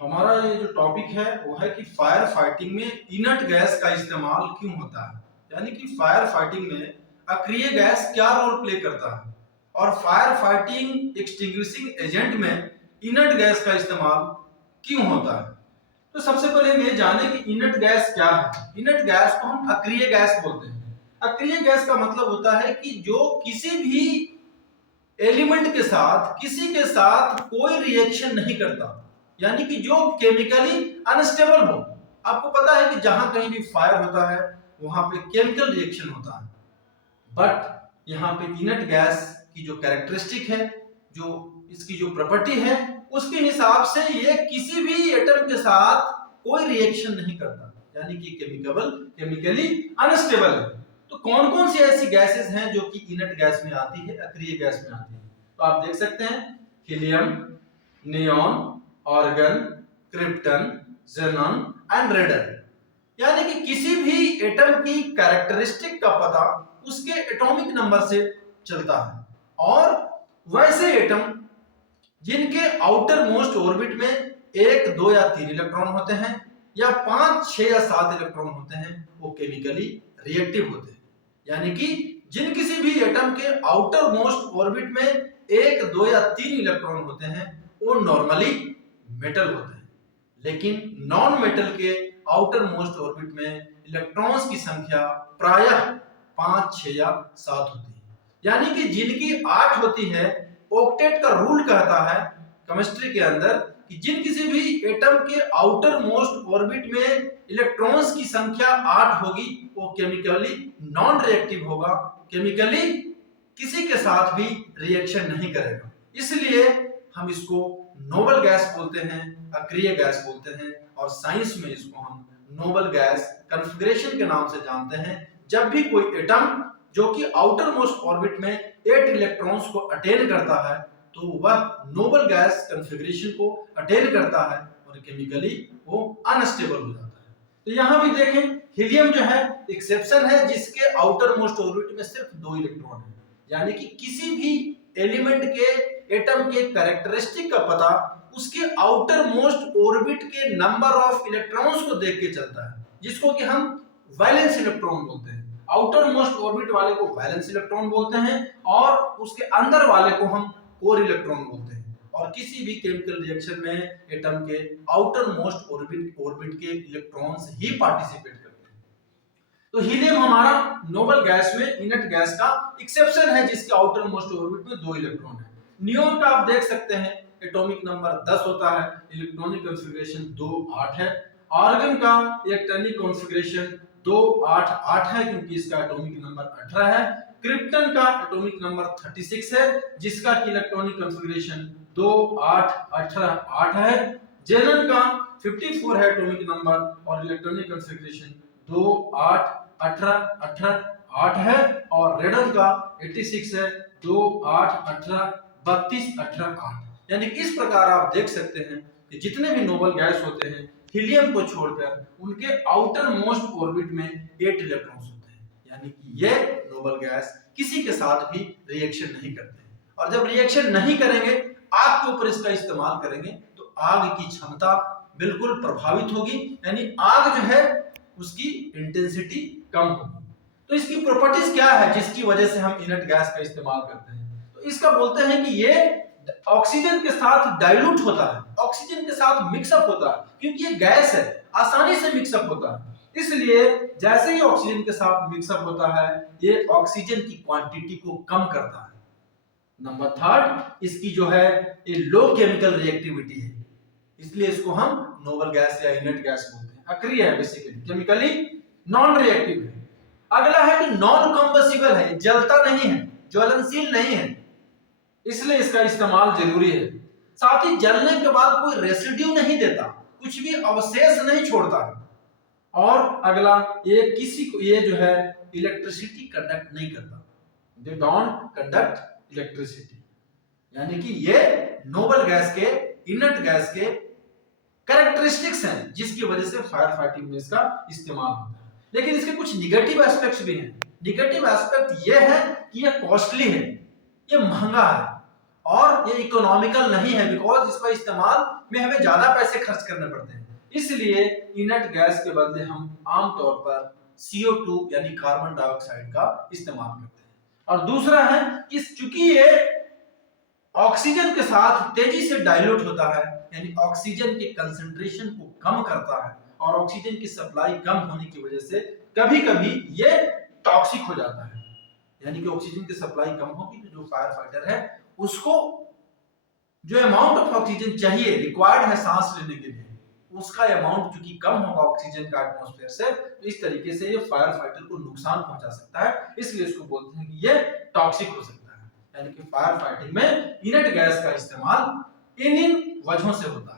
हमारा ये जो टॉपिक है वो है कि फायर फाइटिंग में इनर्ट गैस का इस्तेमाल क्यों होता है। यानी कि फायर फाइटिंग में अक्रिय गैस क्या रोल प्ले करता है और फायर फाइटिंग एक्सटिंग्विशिंग एजेंट में इनर्ट गैस का इस्तेमाल क्यों होता है। तो सबसे पहले हम ये जाने कि इनर्ट गैस क्या है। इनर्ट गैस को हम अक्रिय गैस बोलते हैं। अक्रिय गैस का मतलब होता है कि जो किसी भी एलिमेंट के साथ किसी के साथ कोई रिएक्शन नहीं करता, यानी कि जो केमिकली अनस्टेबल हो। आपको पता है कि जहां कहीं भी फायर होता है वहां पे केमिकल रिएक्शन होता है, बट यहाँ पे इनर्ट गैस की जो कैरेक्टरिस्टिक है, जो इसकी जो प्रॉपर्टी है, उसके हिसाब से ये किसी भी एटम के साथ कोई रिएक्शन नहीं करता, यानी कि केमिकली अनस्टेबल है। तो कौन कौन सी ऐसी गैसेस हैं जो कि इनर्ट गैस में आती है, अक्रिय गैस में आती है। तो आप देख सकते हैं helium, neon, organ, krypton, xenon and रेडन। यानी कि किसी भी एटम की कैरेक्टरिस्टिक का पता उसके एटॉमिक नंबर से चलता है, और वैसे एटम जिनके आउटर मोस्ट ऑर्बिट में 1, 2 या 3 इलेक्ट्रॉन होते हैं या 5, 6 या 7 इलेक्ट्रॉन होते हैं, वो केमिकली रिएक्टिव होते हैं। यानी कि जिन किसी भी एटम के आउटर मोस्ट ऑर्बिट में 1, 2 या 3 इलेक्ट्रॉन होते हैं वो नॉर्मली मेटल होते हैं, लेकिन नॉन मेटल के आउटर मोस्ट ऑर्बिट में इलेक्ट्रॉन्स की संख्या प्रायः 5, 6 या 7 होती है। यानी कि जिनकी 8 होती है, ऑक्टेट का रूल कहता है केमिस्ट्री के अंदर कि जिन किसी भी एटम के आउटर मोस्ट ऑर्बिट में इलेक्ट्रॉन्स की संख्या 8 होगी वो केमिकली नॉन रिएक्टिव होगा, केमिकली किसी के साथ भी रिएक्शन नहीं करेगा। इसलिए हम इसको नोबल गैस बोलते हैं, अक्रिय गैस बोलते हैं, और साइंस में इसको हम नोबल गैस कॉन्फ़िगरेशन के नाम से जानते हैं। जब भी कोई एटम जो कि आउटर मोस्ट ऑर्बिट में 8 इलेक्ट्रॉन्स को अटेन करता है तो वह नोबल गैस कॉन्फ़िगरेशन को अटेन करता है और केमिकली वो अनस्टेबल हो जाता है। तो यहां भी देखें हीलियम जो है एक्सेप्शन है, जिसके आउटर मोस्ट ऑर्बिट में सिर्फ 2 इलेक्ट्रॉन है। यानी कि किसी भी एलिमेंट के एटम के कैरेक्टरिस्टिक का पता उसके आउटर मोस्ट ऑर्बिट के नंबर ऑफ इलेक्ट्रॉन्स को देख के चलता है, जिसको कि हम वैलेंस इलेक्ट्रॉन बोलते हैं। आउटर मोस्ट ऑर्बिट वाले को वैलेंस इलेक्ट्रॉन बोलते हैं और उसके अंदर वाले को हम कोर इलेक्ट्रॉन बोलते हैं। और किसी भी केमिकल रिएक्शन में एटम के आउटर मोस्ट ऑर्बिट के इलेक्ट्रॉन्स ही पार्टिसिपेट करते हैं। तो हीलियम हमारा नोबल गैस में इनर्ट गैस का एक्सेप्शन है, जिसके आउटर मोस्ट ऑर्बिट में 2 इलेक्ट्रॉन है। नियॉन का आप देख सकते हैं एटॉमिक नंबर 10 होता है, इलेक्ट्रॉनिक कॉन्फ़िगरेशन 2, 8 है। आर्गन का इलेक्ट्रॉनिक कॉन्फ़िगरेशन 2, 8, 8 है, क्योंकि इसका एटॉमिक नंबर 18 है। क्रिप्टन का एटॉमिक नंबर 36 है, जिसका की इलेक्ट्रॉनिक कॉन्फ़िगरेशन 2, 8, 18, 8 है। ज़ेनॉन का 54 है एटॉमिक नंबर और इलेक्ट्रॉनिक कॉन्फ़िगरेशन 2, 8, 18, 18, 8 है। और रेडन का 86 है, 2, 8, 18, 32, 18, 8। यानी इस प्रकार आप देख सकते हैं कि जितने भी नोबल गैस होते हैं हीलियम को छोड़कर उनके आउटर मोस्ट ऑर्बिट में 8 इलेक्ट्रॉन्स होते हैं। यानी कि ये नोबल गैस किसी के साथ भी रिएक्शन नहीं करते हैं, और जब रिएक्शन नहीं करेंगे, आग के ऊपर इसका इस्तेमाल करेंगे तो आग की क्षमता बिल्कुल प्रभावित होगी, यानी आग जो है उसकी इंटेंसिटी कम होगी। तो इसकी प्रॉपर्टीज क्या है जिसकी वजह से हम इनर्ट गैस का इस्तेमाल करते हैं। तो इसका बोलते हैं कि ये ऑक्सीजन के साथ डाइल्यूट होता है, ऑक्सीजन के साथ मिक्सअप होता है, क्योंकि ये गैस है, आसानी से मिक्सअप होता है। इसलिए जैसे ही ऑक्सीजन के साथ मिक्सअप होता है ये ऑक्सीजन की क्वांटिटी को कम करता है। नंबर 3, इसकी जो है ये लो केमिकल रिएक्टिविटी है, इसलिए इसको हम नोबल गैस या इनर्ट गैस बोलते हैं। अक्रिय है, बेसिकली केमिकली नॉन रिएक्टिव है। अगला है कि नॉन कंबसिबल है, जलता नहीं है, ज्वलनशील नहीं है, इसलिए इसका इस्तेमाल जरूरी है। साथ ही जलने के बाद कोई रेसिड्यू नहीं देता, कुछ भी अवशेष नहीं छोड़ता है। और अगला ये जो है इलेक्ट्रिसिटी कंडक्ट नहीं करता, दे डोंट कंडक्ट इलेक्ट्रिसिटी। यानी कि ये नोबल गैस के, इनर्ट गैस के कैरेक्टरिस्टिक्स हैं जिसकी वजह से फायर फाइटिंग में इसका इस्तेमाल होता है। लेकिन इसके कुछ निगेटिव एस्पेक्ट्स भी हैं। निगेटिव एस्पेक्ट ये है कि ये कॉस्टली है, ये महंगा है, और ये इकोनॉमिकल नहीं है, बिकॉज इसका इस्तेमाल में हमें ज्यादा पैसे खर्च करने पड़ते हैं। इसलिए इनर्ट गैस के बदले हम आमतौर पर CO2 यानी कार्बन डाइऑक्साइड का इस्तेमाल करते हैं। और दूसरा है कि चूंकि ये ऑक्सीजन के साथ तेजी से डाइल्यूट होता है, यानी ऑक्सीजन के कंसंट्रेशन को कम करता है, और ऑक्सीजन की सप्लाई कम होने की वजह से कभी कभी ये टॉक्सिक हो जाता है। यानी कि ऑक्सीजन की सप्लाई कम होगी तो जो फायर फाइटर है उसको जो अमाउंट ऑफ ऑक्सीजन चाहिए, रिक्वायर्ड है सांस लेने के लिए, उसका अमाउंट चूंकि कम होगा ऑक्सीजन का एटमॉस्फेयर से, तो इस तरीके से ये फायर फाइटर को नुकसान पहुंचा सकता है। इसलिए इसको बोलते हैं कि ये टॉक्सिक हो सकता है। यानी कि फायर फाइटिंग में इनर्ट गैस का इस्तेमाल इन वजहों से होता है।